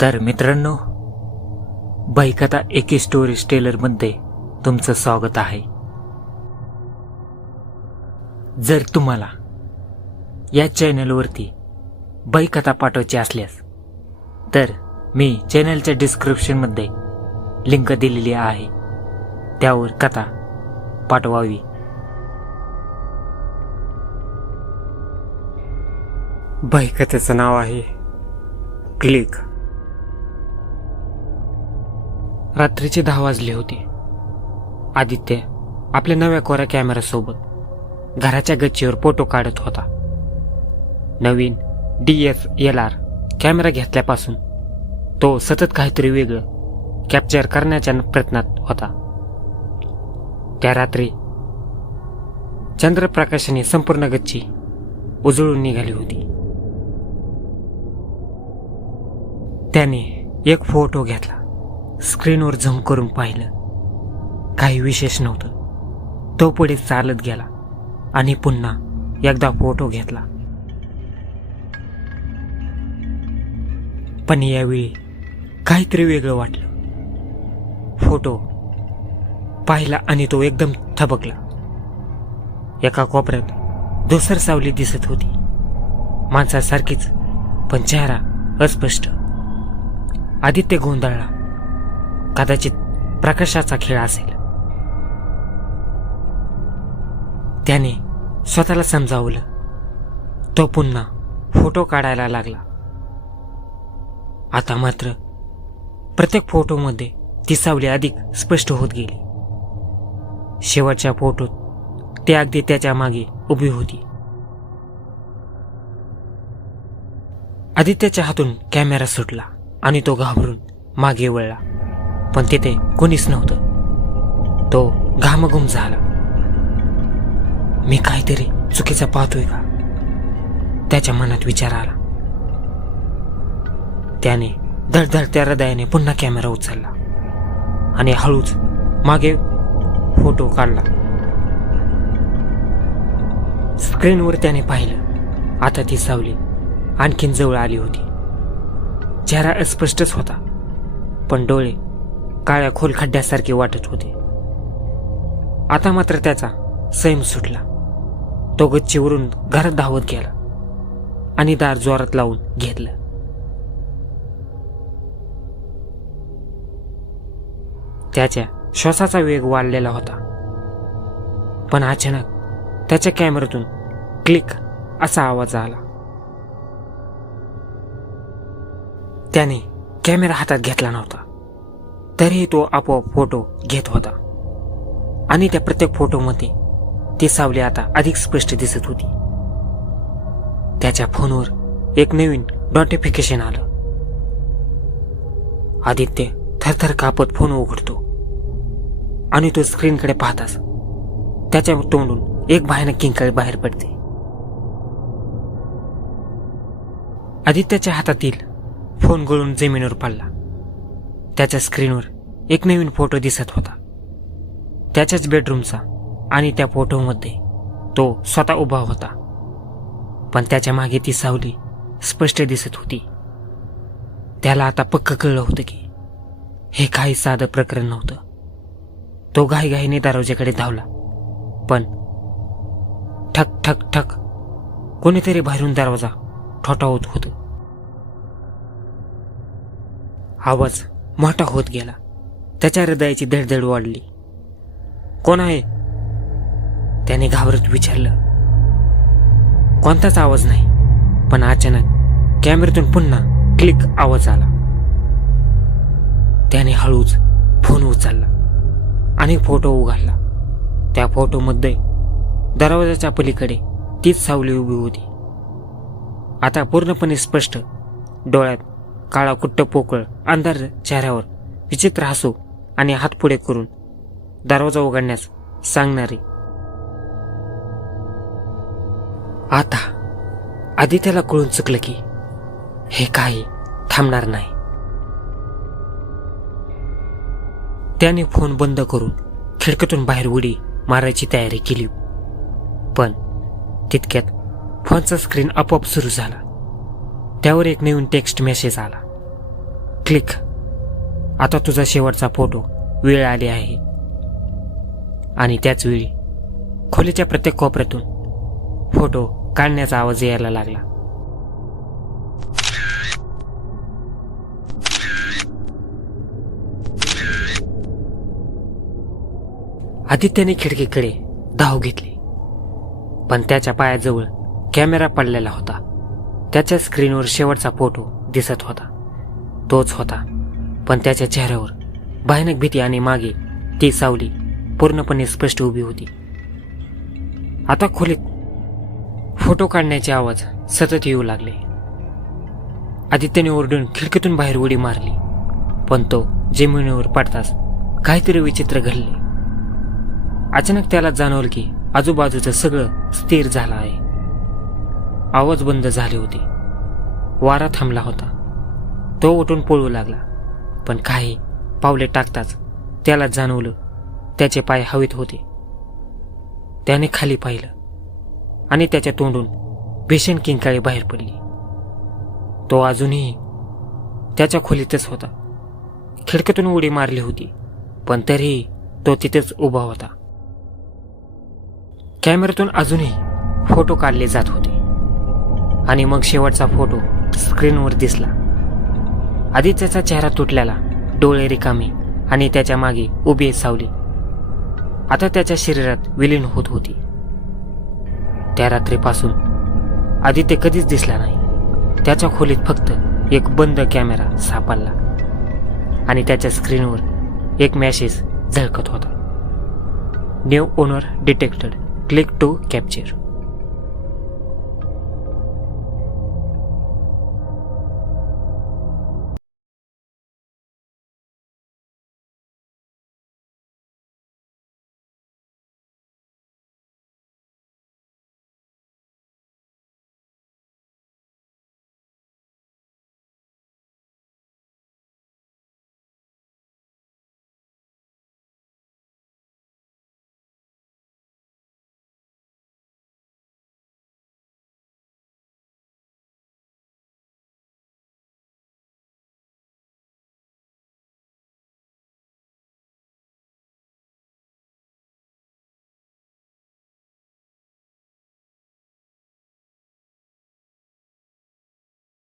तर मित्रांनो बाईकथा एके स्टोरीज टेलरमध्ये तुमचं स्वागत आहे. जर तुम्हाला या चॅनलवरती बाईकथा पाठवायची असल्यास तर मी चॅनलच्या डिस्क्रिप्शनमध्ये लिंक दिलेली आहे. त्यावर कथा पाठवावी. बाईकथेचं नाव आहे क्लिक. रात्रीचे दहा वाजले होते. आदित्य आपल्या नव्या कोऱ्या कॅमेऱ्यासोबत घराच्या गच्चीवर फोटो काढत होता. नवीन D F L R camera घेतल्यापासून तो सतत काहीतरी वेगळं कॅप्चर करण्याच्या प्रयत्नात होता. त्या रात्री चंद्रप्रकाशाने संपूर्ण गच्ची उजळून निघाली होती. त्याने एक फोटो घेतला. स्क्रीनवर झम करून पाहिलं. काही विशेष नव्हतं. तो पुढे चालत गेला आणि पुन्हा एकदा फोटो घेतला. पण यावेळी काहीतरी वेगळं वाटलं. फोटो पाहिला आणि तो एकदम थबकला. एका कोपऱ्यात धुसर सावली दिसत होती. माणसासारखीच पण चेहरा अस्पष्ट. आदित्य गोंधळला. कदाचित प्रकाशाचा खेळ असेल. त्याने स्वतःला समजावलं. तो पुन्हा फोटो काढायला लागला. आता मात्र प्रत्येक फोटोमध्ये ती सावली अधिक स्पष्ट होत गेली. शेवटच्या फोटोत ते अगदी त्याच्यामागे उभी होती. आदित्याच्या हातून कॅमेरा सुटला आणि तो घाबरून मागे वळला. पण तिथे कोणीच नव्हतं. तो घामघूम झाला. मी काहीतरी चुकीचं पाहतोय का? त्याच्या मनात विचार आला. त्याने धडधडत्या हृदयाने पुन्हा कॅमेरा उचलला आणि हळूच मागे फोटो काढला. स्क्रीनवर त्याने पाहिलं. आता ती सावली आणखीन जवळ आली होती. चेहरा अस्पष्टच होता पण डोळे काळ्या खोल खड्ड्यासारखे वाटत होते. आता मात्र त्याचा सैम सुटला. तो गच्चीवरून घरात धावत गेला आणि दार जोरात लावून घेतलं. त्याच्या श्वासाचा वेग वाढलेला होता. पण अचानक त्याच्या कॅमेऱ्यातून क्लिक असा आवाज आला. त्याने कॅमेरा हातात घेतला नव्हता. तरीही तो आपोआप फोटो घेत होता. आणि त्या प्रत्येक फोटोमध्ये ती सावली आता अधिक स्पष्ट दिसत होती. त्याच्या फोनवर एक नवीन नोटिफिकेशन आलं. आदित्य थरथर कापत फोन उघडतो. आणि तो स्क्रीनकडे पाहताच त्याच्या तोंडून एक भयानक किंकाळी बाहेर पडते. आदित्याच्या हातातील फोन गळून जमिनीवर पडला. त्याच्या स्क्रीनवर एक नवीन फोटो दिसत होता. त्याच्याच बेडरूमचा आणि त्या फोटोमध्ये तो स्वतः उभा होता. पण त्याच्यामागे ती सावली स्पष्ट दिसत होती. त्याला आता पक्क कळलं होतं की हे काही साधं प्रकरण नव्हतं. तो घाईघाईने दरवाजेकडे धावला. पण ठक ठक ठक कोणीतरी बाहेरून दरवाजा ठोठावत होतं. आवाज मोठा होत गेला. त्याच्या हृदयाची धडधड वाढली. कोण आहे? त्याने घाबरत विचारलं. कोणताच आवाज नाही पण अचानक कॅमेऱ्यातून पुन्हा क्लिक आवाज आला. त्याने हळूच फोन उचलला आणि फोटो उघडला. त्या फोटोमध्ये दरवाजाच्या पलीकडे तीच सावली उभी होती. आता पूर्णपणे स्पष्ट डोळ्यात काळा कुट्ट पोकळ अंधार चेहऱ्यावर विचित्र हसू आणि हात पुढे करून दरवाजा उघडण्यास सांगणारी. आता आदित्याला कळून चुकलं की हे काही थांबणार नाही. त्याने फोन बंद करून खिडकीतून बाहेर उडी मारायची तयारी केली. पण तितक्यात फोनचा स्क्रीन आपोआप सुरू झाला. त्यावर एक नवीन टेक्स्ट मेसेज आला. क्लिक आता तुझा शेवटचा फोटो वेळ आली आहे. आणि त्याच वेळी खोलीच्या प्रत्येक कोपऱ्यातून फोटो काढण्याचा आवाज यायला लागला. आदित्याने खिडकीकडे धाव घेतली. पण त्याच्या पायाजवळ कॅमेरा पडलेला होता. त्याच्या स्क्रीनवर शेवटचा फोटो दिसत होता. तोच होता. पण त्याच्या चेहऱ्यावर भयानक भीती आणि मागे ती सावली पूर्णपणे स्पष्ट उभी होती. आता खोलीत फोटो काढण्याचे आवाज सतत येऊ लागले. आदित्यने ओरडून खिडकीतून बाहेर उडी मारली. पण तो जमिनीवर पडताच काहीतरी विचित्र घडले. अचानक त्याला जाणवलं की आजूबाजूचं सगळं स्थिर झालं आहे. आवाज बंद झाले होते. वारा थांबला होता. तो उठून पळू लागला. पण काही पावले टाकताच त्याला जाणवलं त्याचे पाय हवेत होते. त्याने खाली पाहिलं आणि त्याच्या तोंडून भीषण किंकाळी बाहेर पडली. तो अजूनही त्याच्या खोलीतच होता. खिडकीतून उडी मारली होती पण तरीही तो तिथेच उभा होता. कॅमेऱ्यातून अजूनही फोटो काढले जात होते. आणि मग शेवटचा फोटो स्क्रीनवर दिसला. आधी त्याचा चेहरा तुटलेला डोळे रिकामे आणि त्याच्यामागे उभी सावली. आता त्याच्या शरीरात विलीन होत होती. त्या रात्रीपासून आदित्य कधीच दिसला नाही. त्याच्या खोलीत फक्त एक बंद कॅमेरा सापडला आणि त्याच्या स्क्रीनवर एक मॅसेज झळकत होता. New owner detected click to capture